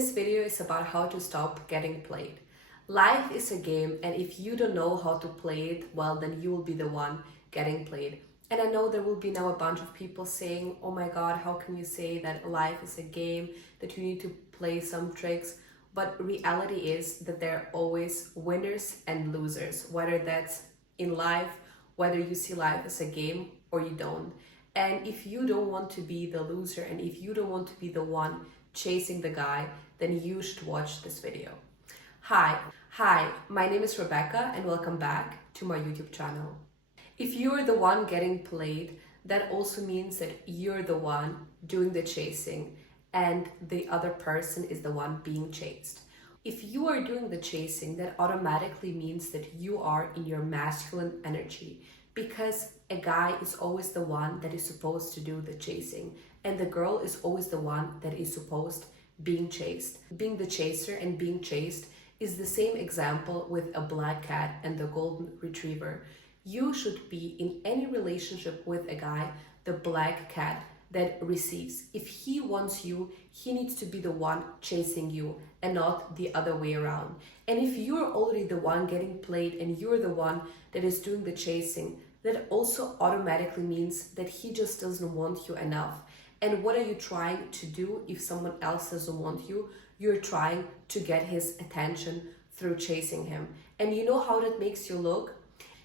This video is about how to stop getting played. Life is a game, and if you don't know how to play it, well, then you will be the one getting played. And I know there will be now a bunch of people saying, oh my God, how can you say that life is a game, that you need to play some tricks? But reality is that there are always winners and losers, whether that's in life, whether you see life as a game or you don't. And if you don't want to be the loser, and if you don't want to be the one chasing the guy, then you should watch this video. Hi, my name is Rebecca and welcome back to my YouTube channel. If you're the one getting played, that also means that you're the one doing the chasing and the other person is the one being chased. If you are doing the chasing, that automatically means that you are in your masculine energy, because a guy is always the one that is supposed to do the chasing and the girl is always the one that is supposed being chased. Being the chaser and being chased is the same example with a black cat and the golden retriever. You should be in any relationship with a guy, the black cat that receives. If he wants you, he needs to be the one chasing you and not the other way around. And if you're already the one getting played and you're the one that is doing the chasing, that also automatically means that he just doesn't want you enough. And what are you trying to do if someone else doesn't want you? You're trying to get his attention through chasing him. And you know how that makes you look?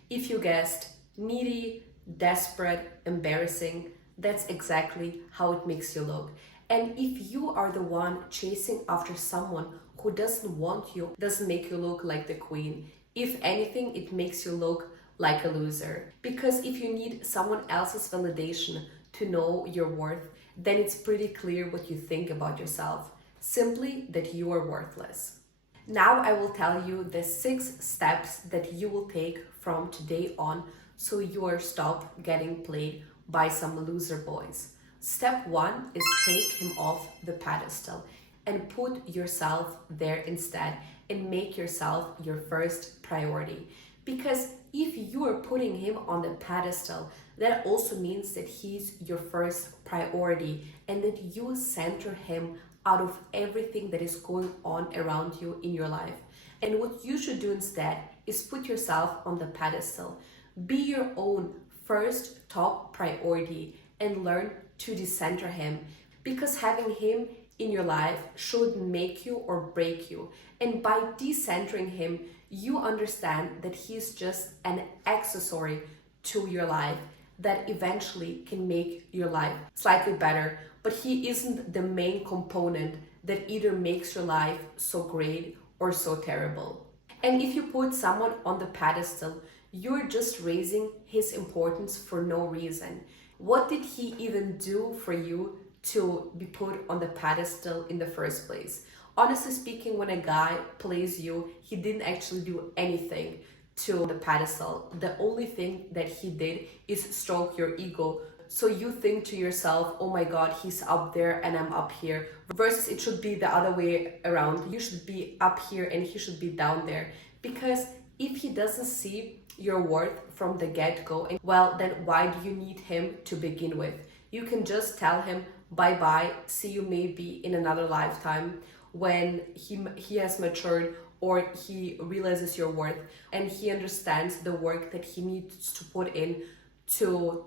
If you guessed needy, desperate, embarrassing, that's exactly how it makes you look. And if you are the one chasing after someone who doesn't want you, doesn't make you look like the queen. If anything, it makes you look like a loser. Because if you need someone else's validation to know your worth, then it's pretty clear what you think about yourself. Simply that you are worthless. Now I will tell you the 6 steps that you will take from today on so you are stop getting played by some loser boys. Step 1 is take him off the pedestal and put yourself there instead and make yourself your first priority. Because if you are putting him on the pedestal, that also means that he's your first priority and that you center him out of everything that is going on around you in your life. And what you should do instead is put yourself on the pedestal. Be your own first top priority and learn to decenter him, because having him in your life should make you or break you. And by decentering him, you understand that he's just an accessory to your life that eventually can make your life slightly better, but he isn't the main component that either makes your life so great or so terrible. And if you put someone on the pedestal, you're just raising his importance for no reason. What did he even do for you to be put on the pedestal in the first place? Honestly speaking, when a guy plays you, he didn't actually do anything to the pedestal. The only thing that he did is stroke your ego. So you think to yourself, oh my God, he's up there and I'm up here. Versus it should be the other way around. You should be up here and he should be down there. Because if he doesn't see your worth from the get-go, well, then why do you need him to begin with? You can just tell him bye-bye, see you maybe in another lifetime when he has matured or he realizes your worth and he understands the work that he needs to put in to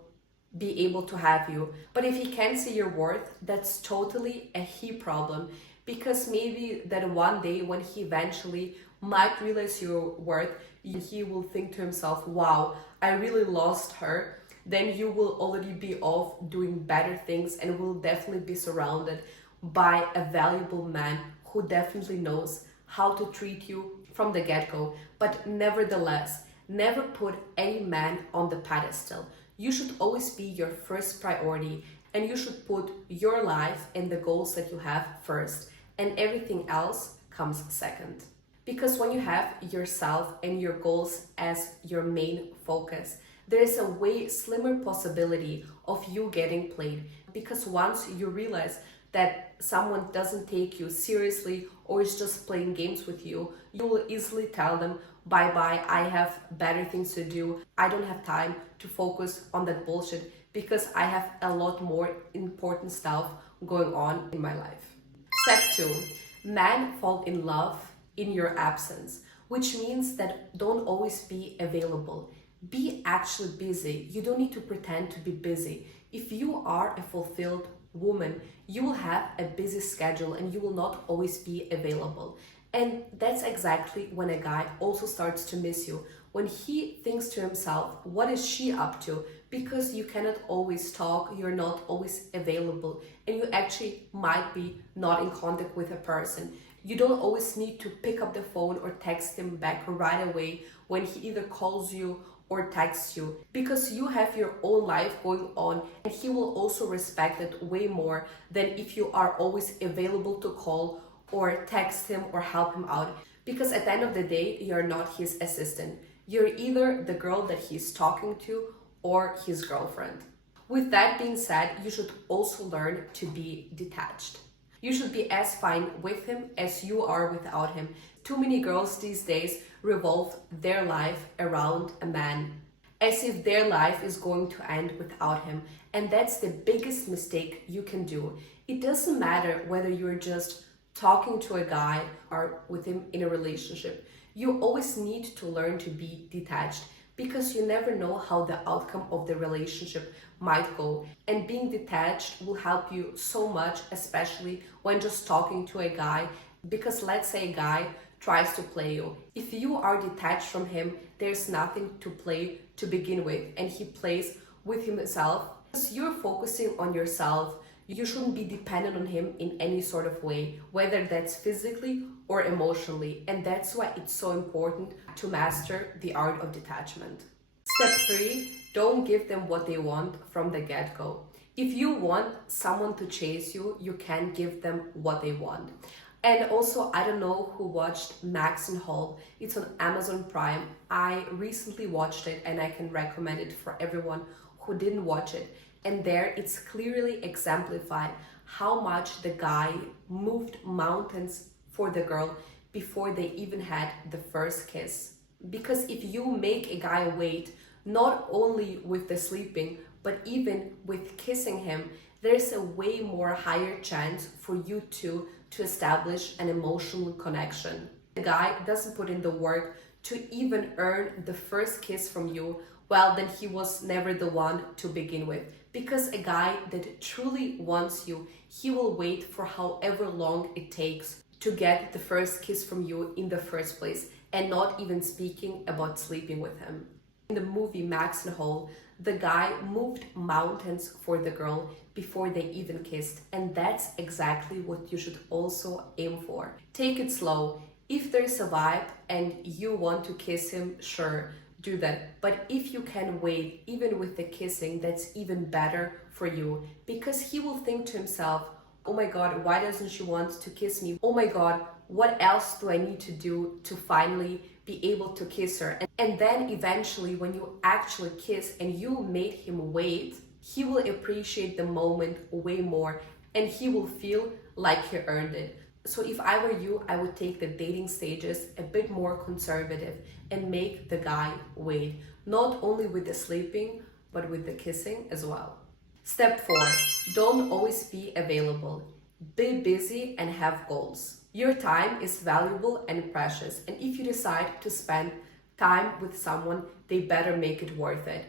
be able to have you. But if he can't see your worth, that's totally a he problem, because maybe that one day when he eventually might realize your worth, he will think to himself, wow, I really lost her. Then you will already be off doing better things and will definitely be surrounded by a valuable man who definitely knows how to treat you from the get-go. But nevertheless, never put any man on the pedestal. You should always be your first priority and you should put your life and the goals that you have first, and everything else comes second. Because when you have yourself and your goals as your main focus, there is a way slimmer possibility of you getting played. Because once you realize that someone doesn't take you seriously or is just playing games with you, you will easily tell them, bye-bye, I have better things to do. I don't have time to focus on that bullshit because I have a lot more important stuff going on in my life. Step 2, Men fall in love in your absence, which means that don't always be available. Be actually busy. You don't need to pretend to be busy. If you are a fulfilled woman, you will have a busy schedule and you will not always be available. And that's exactly when a guy also starts to miss you. When he thinks to himself, what is she up to? Because you cannot always talk, you're not always available, and you actually might be not in contact with a person. You don't always need to pick up the phone or text him back right away when he either calls you or texts you, because you have your own life going on, and he will also respect it way more than if you are always available to call or text him or help him out. Because at the end of the day, you're not his assistant. You're either the girl that he's talking to or his girlfriend. With that being said, you should also learn to be detached. You should be as fine with him as you are without him. Too many girls these days revolve their life around a man, as if their life is going to end without him. And that's the biggest mistake you can do. It doesn't matter whether you're just talking to a guy or with him in a relationship. You always need to learn to be detached, because you never know how the outcome of the relationship might go. And being detached will help you so much, especially when just talking to a guy. Because let's say a guy tries to play you. If you are detached from him, there's nothing to play to begin with, and he plays with himself. Because you're focusing on yourself, you shouldn't be dependent on him in any sort of way, whether that's physically or emotionally. And that's why it's so important to master the art of detachment. Step 3, don't give them what they want from the get-go. If you want someone to chase you, you can give them what they want. And also, I don't know who watched Max and Hall. It's on Amazon Prime. I recently watched it and I can recommend it for everyone who didn't watch it. And there it's clearly exemplified how much the guy moved mountains for the girl before they even had the first kiss. Because if you make a guy wait, not only with the sleeping, but even with kissing him, there's a way more higher chance for you two to establish an emotional connection. The guy doesn't put in the work to even earn the first kiss from you, well, then he was never the one to begin with. Because a guy that truly wants you, he will wait for however long it takes to get the first kiss from you in the first place, and not even speaking about sleeping with him. In the movie Max and Hall, the guy moved mountains for the girl before they even kissed, and that's exactly what you should also aim for. Take it slow. If there's a vibe and you want to kiss him, sure, do that. But if you can wait, even with the kissing, that's even better for you, because he will think to himself, oh my god, why doesn't she want to kiss me? Oh my god, what else do I need to do to finally be able to kiss her? And then eventually, when you actually kiss and you made him wait, he will appreciate the moment way more, and he will feel like he earned it. So if I were you, I would take the dating stages a bit more conservative and make the guy wait, not only with the sleeping, but with the kissing as well. Step 4, don't always be available. Be busy and have goals. Your time is valuable and precious, and if you decide to spend time with someone, they better make it worth it.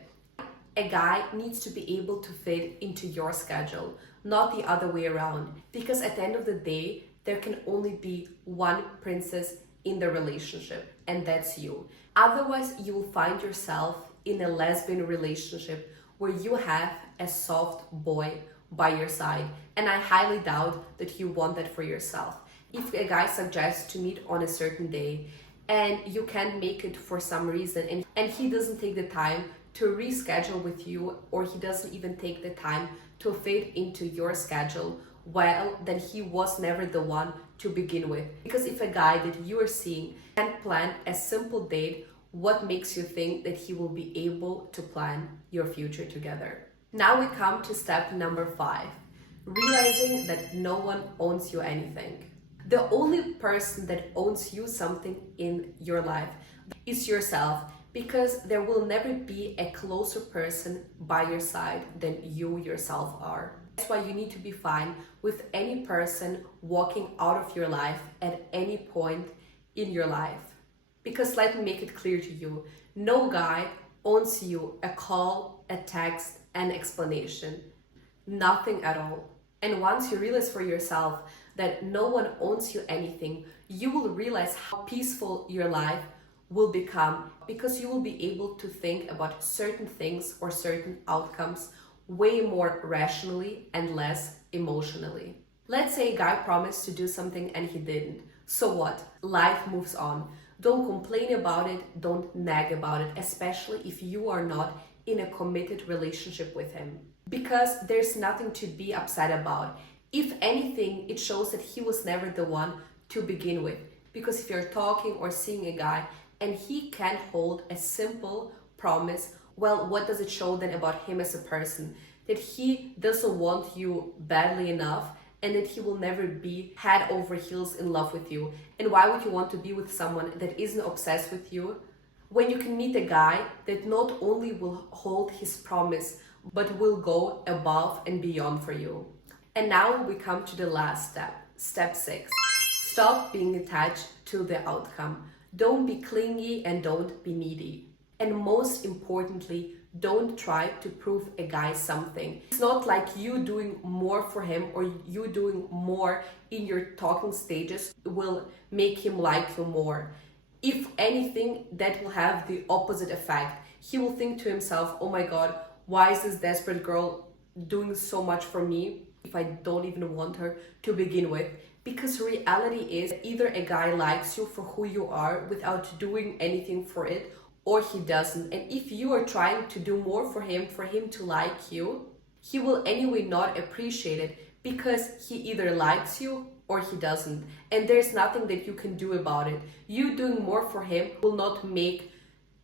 A guy needs to be able to fit into your schedule, not the other way around, because at the end of the day, there can only be one princess in the relationship, and that's you. Otherwise, you will find yourself in a lesbian relationship where you have a soft boy by your side, and I highly doubt that you want that for yourself. If a guy suggests to meet on a certain day and you can't make it for some reason, and he doesn't take the time to reschedule with you, or he doesn't even take the time to fit into your schedule, well, then he was never the one to begin with. Because if a guy that you are seeing can't plan a simple date, what makes you think that he will be able to plan your future together? Now we come to step number 5, realizing that no one owes you anything. The only person that owns you something in your life is yourself, because there will never be a closer person by your side than you yourself are. That's why you need to be fine with any person walking out of your life at any point in your life. Because let me make it clear to you, no guy owes you a call, a text, an explanation. Nothing at all. And once you realize for yourself that no one owns you anything, you will realize how peaceful your life will become, because you will be able to think about certain things or certain outcomes way more rationally and less emotionally. Let's say a guy promised to do something and he didn't. So what? Life moves on. Don't complain about it, don't nag about it, especially if you are not in a committed relationship with him. Because there's nothing to be upset about. If anything, it shows that he was never the one to begin with. Because if you're talking or seeing a guy and he can't hold a simple promise, well, what does it show then about him as a person? That he doesn't want you badly enough, and that he will never be head over heels in love with you. And why would you want to be with someone that isn't obsessed with you when you can meet a guy that not only will hold his promise, but will go above and beyond for you? And now we come to the last step, step 6. Stop being attached to the outcome. Don't be clingy and don't be needy. And most importantly, don't try to prove a guy something. It's not like you doing more for him or you doing more in your talking stages will make him like you more. If anything, that will have the opposite effect. He will think to himself, oh my God, why is this desperate girl doing so much for me if I don't even want her to begin with? Because reality is either a guy likes you for who you are without doing anything for it, or he doesn't. And if you are trying to do more for him to like you, he will anyway not appreciate it, because he either likes you or he doesn't. And there's nothing that you can do about it. You doing more for him will not make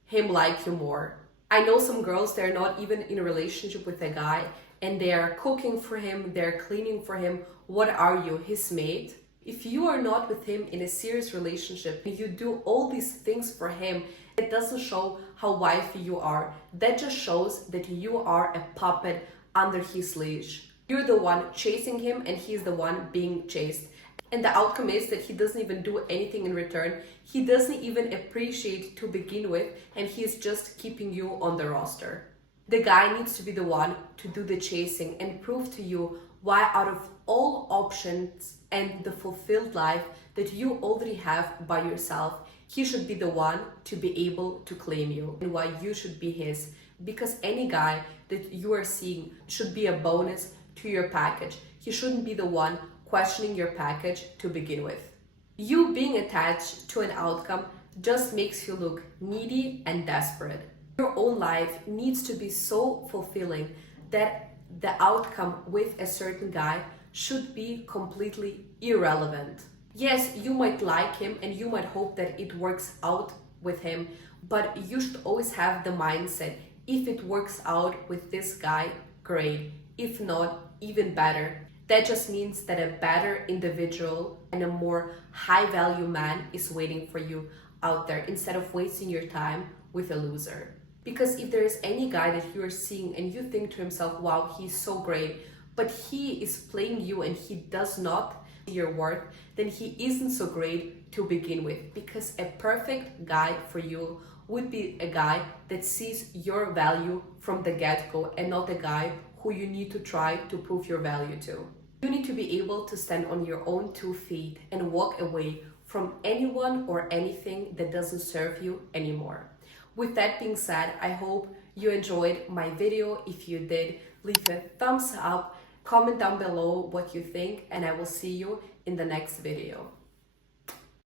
him like you more. I know some girls, they're not even in a relationship with a guy and they're cooking for him, they're cleaning for him. What are you, his mate? If you are not with him in a serious relationship and you do all these things for him, it doesn't show how wifey you are. That just shows that you are a puppet under his leash. You're the one chasing him and he's the one being chased. And the outcome is that he doesn't even do anything in return. He doesn't even appreciate to begin with, and he's just keeping you on the roster. The guy needs to be the one to do the chasing and prove to you why out of all options and the fulfilled life that you already have by yourself, he should be the one to be able to claim you, and why you should be his. Because any guy that you are seeing should be a bonus to your package. He shouldn't be the one questioning your package to begin with. You being attached to an outcome just makes you look needy and desperate. Your own life needs to be so fulfilling that the outcome with a certain guy should be completely irrelevant. Yes, you might like him and you might hope that it works out with him, but you should always have the mindset, if it works out with this guy, great. If not, even better. That just means that a better individual and a more high value man is waiting for you out there, instead of wasting your time with a loser. Because if there is any guy that you are seeing and you think to himself, wow, he's so great, but he is playing you and he does not see your worth, then he isn't so great to begin with. Because a perfect guy for you would be a guy that sees your value from the get-go, and not a guy who you need to try to prove your value to. You need to be able to stand on your own 2 feet and walk away from anyone or anything that doesn't serve you anymore. With that being said, I hope you enjoyed my video. If you did, leave a thumbs up, comment down below what you think, and I will see you in the next video.